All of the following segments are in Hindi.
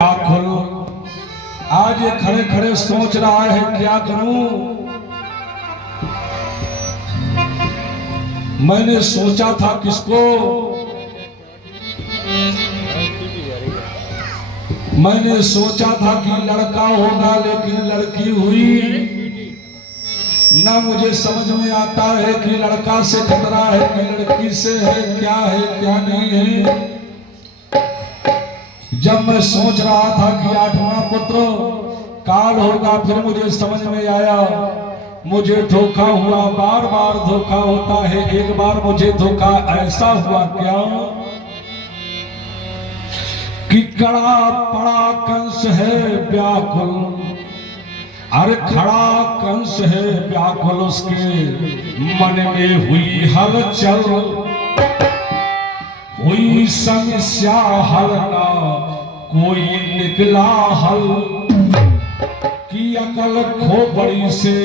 आज ये खड़े खड़े सोच रहा है क्या करूं। मैंने सोचा था किसको, मैंने सोचा था कि लड़का होगा लेकिन लड़की हुई। ना मुझे समझ में आता है कि लड़का से खतरा है कि लड़की से है क्या नहीं है। जब मैं सोच रहा था कि 8वां पुत्र काल होगा, फिर मुझे समझ में आया मुझे धोखा हुआ। बार बार धोखा होता है, एक बार मुझे धोखा ऐसा हुआ क्या कि कड़ा पड़ा कंस है व्याकुल। अरे खड़ा कंस है व्याकुल, उसके मन में हुई हलचल, हुई समस्या हल ना कोई निकला हल। की अकल खोपड़ी से,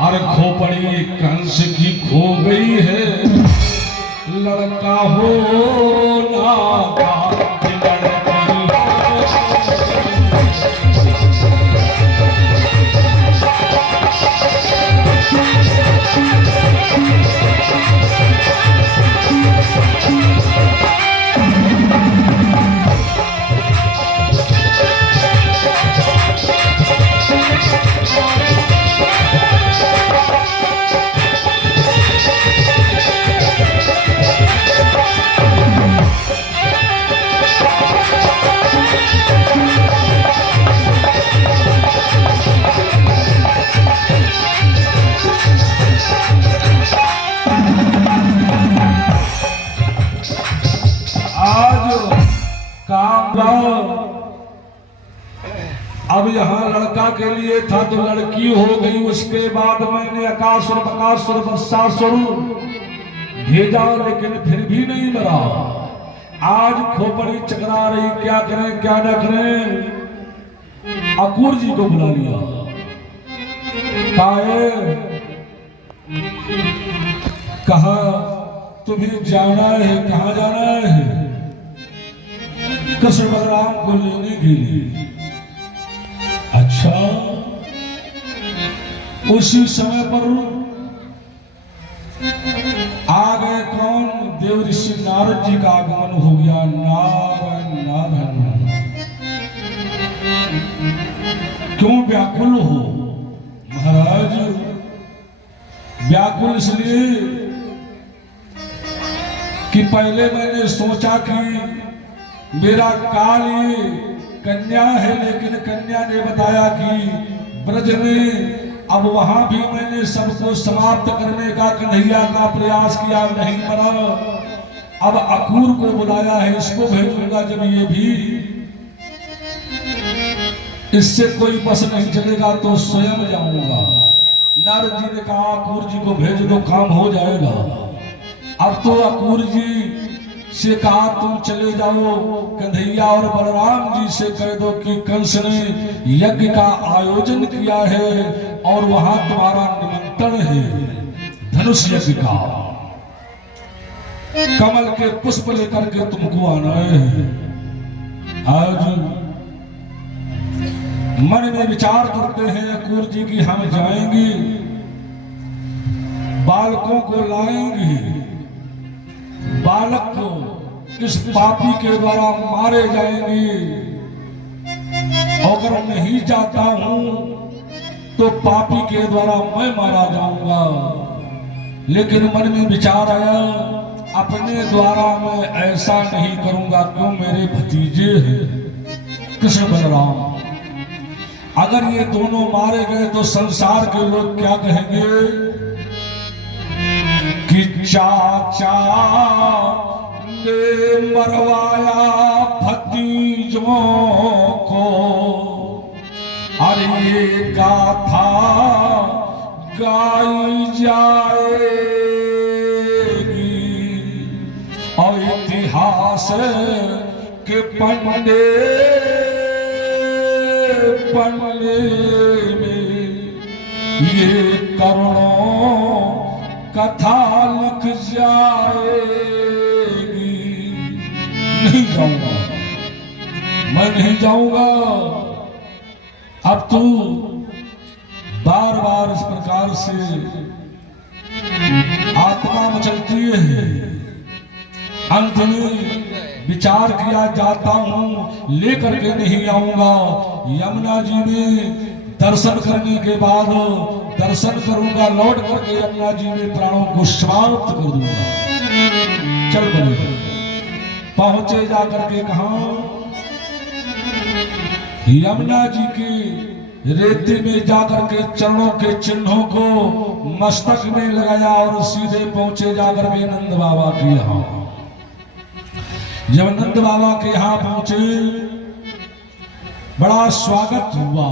अरे खोपड़ी कंस की खो गई है। लड़का हो ना अब यहाँ लड़का के लिए था तो लड़की हो गई। उसके बाद मैंने अकासुर बकासुर बत्सासुर भेजा लेकिन फिर भी नहीं मरा। आज खोपड़ी चकरा रही, क्या करें क्या न करें। अकूर जी को बुला लिया। कहा तुम्हें जाना है, कहाँ जाना है? कृष्ण बलराम को लेने के लिए। अच्छा, उसी समय पर आ गए कौन? देव ऋषि नारद जी का आगमन हो गया। नारायण नारायण, क्यों व्याकुल हो महाराज? व्याकुल इसलिए कि पहले मैंने सोचा कि मेरा काल ये कन्या है, लेकिन कन्या ने बताया कि ब्रज में। अब वहां भी मैंने सबको समाप्त करने का कन्हैया का प्रयास किया, नहीं मरा। अब अकूर को बुलाया है, इसको भेजूंगा। जब ये भी इससे कोई बस नहीं चलेगा तो स्वयं जाऊंगा। नारद जी ने कहा अकूर जी को भेज दो, काम हो जाएगा। अब तो अकूर जी से कहा तुम चले जाओ कन्हैया और बलराम जी से कह दो कि कंस ने यज्ञ का आयोजन किया है और वहां तुम्हारा निमंत्रण है धनुष यज्ञ का। कमल के पुष्प लेकर के तुमको आना है। आज मन में विचार करते हैं अकूर जी की हम जाएंगे, बालकों को लाएंगे, बालक को इस पापी के द्वारा मारे जाएंगे। अगर नहीं जाता हूं तो पापी के द्वारा मैं मारा जाऊंगा। लेकिन मन में विचार आया अपने द्वारा मैं ऐसा नहीं करूंगा, क्यों? मेरे भतीजे हैं कृष्ण बलराम। अगर ये दोनों मारे गए तो संसार के लोग क्या कहेंगे कि चाचा ने मरवाया भतीजों को। अरे ये गाथा गाई जाएगी और इतिहास के पन्ने पन्ने में ये करोड़ों कथा लिख जाएगी। नहीं जाऊंगा, मैं नहीं जाऊंगा। अब तू बार बार इस प्रकार से आत्मा मचलती है। अंत में विचार किया जाता हूं, लेकर के नहीं आऊंगा। यमुना जी में दर्शन करने के बाद दर्शन करूंगा, लौट करके यमुना जी में प्राणों को समाप्त कर दूंगा। चल बने पहुंचे जाकर के कहा, यमुना जी की रेती में जाकर के चरणों के चिन्हों को मस्तक में लगाया और सीधे पहुंचे जाकर के नंद बाबा के यहाँ। जब नंद बाबा के यहाँ पहुंचे, बड़ा स्वागत हुआ।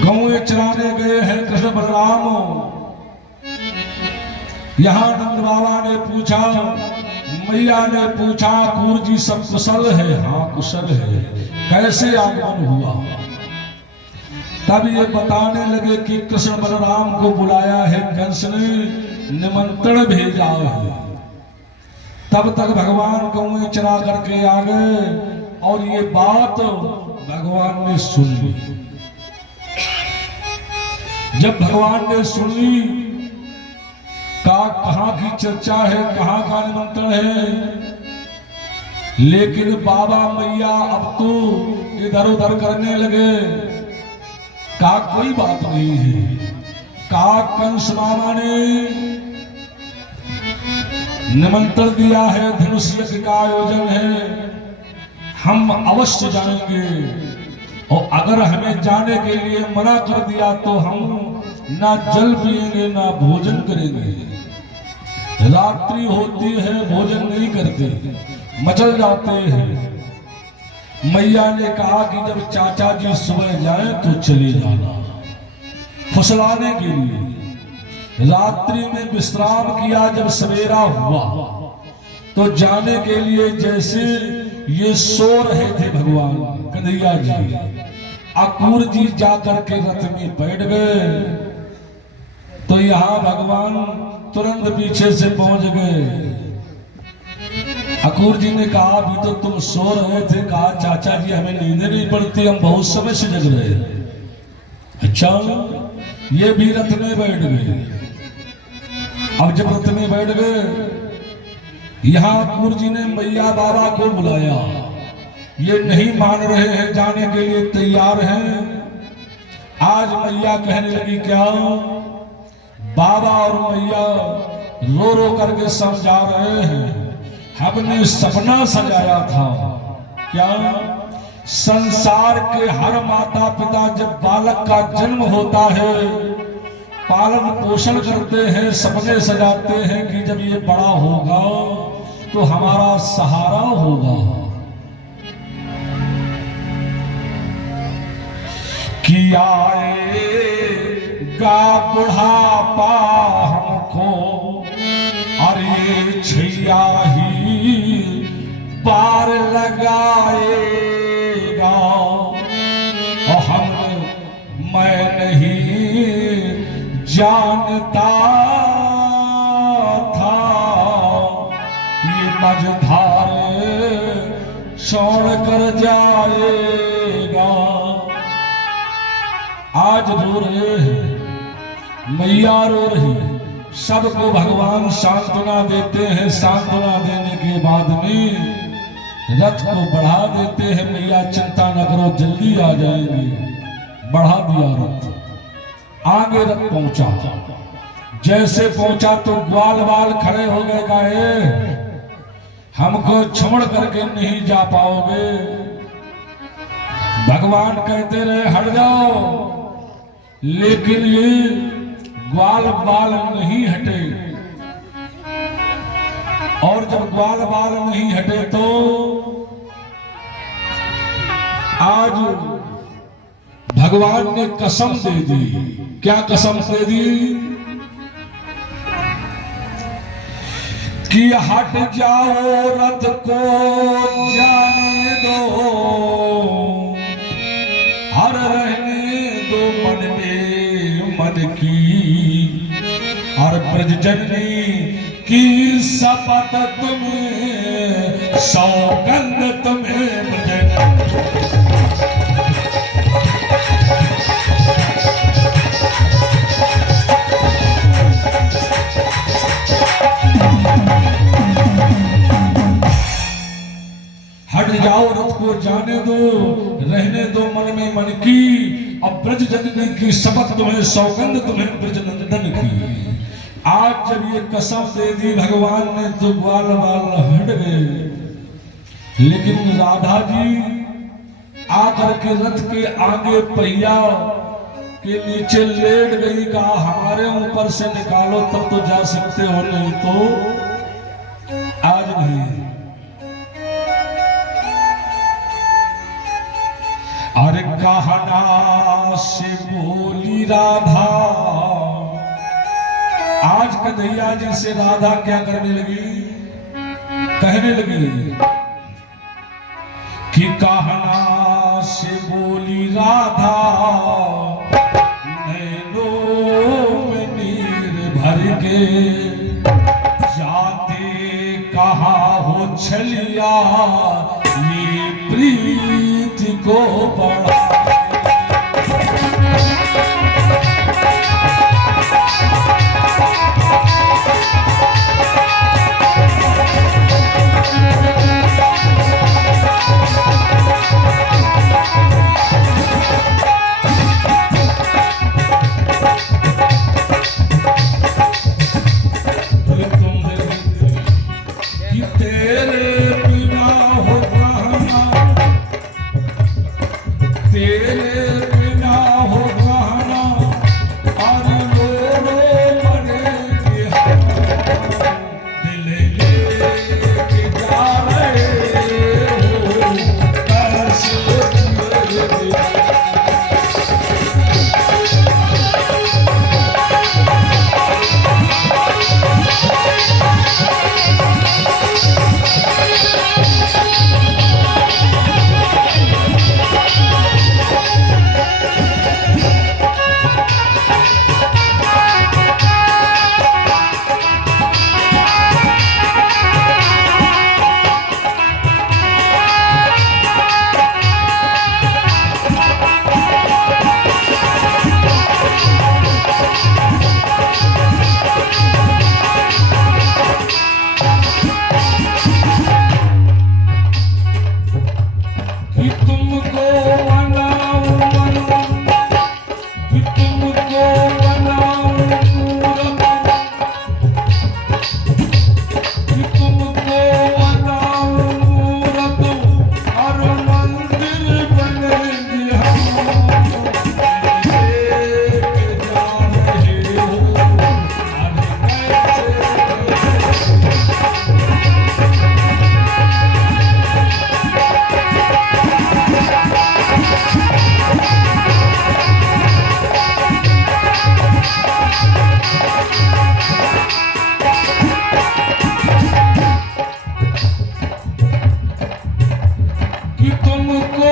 गौएं चराने गए हैं कृष्ण बलराम। यहाँ नंद बाबा ने पूछा, मैया ने पूछा, कूर जी सब कुशल है? हाँ कुशल है। कैसे आगमन हुआ? तब ये बताने लगे कि कृष्ण बलराम को बुलाया है, कंस ने निमंत्रण भेजा है। तब तक भगवान गौएं चरा करके आ गए और ये बात भगवान ने सुन ली। जब भगवान ने सुन ली, कहाँ की चर्चा है, कहाँ का निमंत्रण है, लेकिन बाबा मैया अब तो इधर उधर करने लगे। का कोई बात नहीं है। का कंस मामा ने निमंत्रण दिया है, धनुष यज्ञ का आयोजन है, हम अवश्य जाएंगे। और अगर हमें जाने के लिए मना कर दिया तो हम ना जल पिएंगे ना भोजन करेंगे। रात्रि होती है, भोजन नहीं करते, मचल जाते हैं। मैया ने कहा कि जब चाचा जी सुबह जाए तो चले जाना, फुसलाने के लिए। रात्रि में विश्राम किया, जब सवेरा हुआ तो जाने के लिए जैसे ये सो रहे थे भगवान कन्हैया जी, अकूर जी जाकर के रथ में बैठ गए। तो यहाँ भगवान तुरंत पीछे से पहुंच गए। अकूर जी ने कहा, अभी तो तुम सो रहे थे। कहा, चाचा जी हमें नींद नहीं पड़ती, हम बहुत समय से जग रहे हैं। अच्छा, ये भी रथ में बैठ गए। अब जब रथ में बैठ गए, यहाँ अकूर जी ने मैया बाबा को बुलाया। ये नहीं मान रहे हैं, जाने के लिए तैयार हैं। आज मैया कहने लगी, क्या बाबा और मैया रो रो करके समझा रहे हैं, हमने सपना सजाया था। क्या? संसार के हर माता पिता जब बालक का जन्म होता है, पालन पोषण करते हैं, सपने सजाते हैं कि जब ये बड़ा होगा तो हमारा सहारा होगा। कि आएगा बुढ़ापा हमको, अरे छैया ही पार लगाएगा। और मैं नहीं जानता था ये मझधार छोड़ कर जाएगा। आज रो रहे हैं, मैया रो रही है, सबको भगवान सांत्वना देते हैं। सांत्वना देने के बाद में रथ को बढ़ा देते हैं। मैया चिंता न करो, जल्दी आ जाएंगे। बढ़ा दिया रथ, आगे रथ पहुंचा। जैसे पहुंचा तो ग्वाल बाल खड़े हो गए, गाए हमको छोड़ करके नहीं जा पाओगे। भगवान कहते रहे हट जाओ, लेकिन ये ग्वाल बाल नहीं हटे। और जब ग्वाल बाल नहीं हटे तो आज भगवान ने कसम दे दी। क्या कसम दे दी? कि हट जाओ रथ को जाने दो, हर रहने दो मन में मन की, और ब्रजजननी की शपथ तुम्हें, सौगंध तुम्हें ब्रजजननी जाओ रथ को जाने दो, रहने दो मन में मन की, अब ब्रज जननी की शपथ तुम्हें, सौगंध तुम्हें ब्रज नंदन की। आज जब ये कसम दे दी भगवान ने तो ग्वाल बाल हट गए, लेकिन राधा जी आकर के रथ के आगे पहिया के नीचे लेट गई। कहा हमारे ऊपर से निकालो तब तो जा सकते हो, नहीं तो आज नहीं। अरे कहना से बोली राधा, आज कन्हैया जी से राधा क्या करने लगी, कहने लगी कि कहना से बोली राधा, नैनों में नीर भर के जाते कहा हो छलिया, ये प्रीति को बढ़ा। तुमको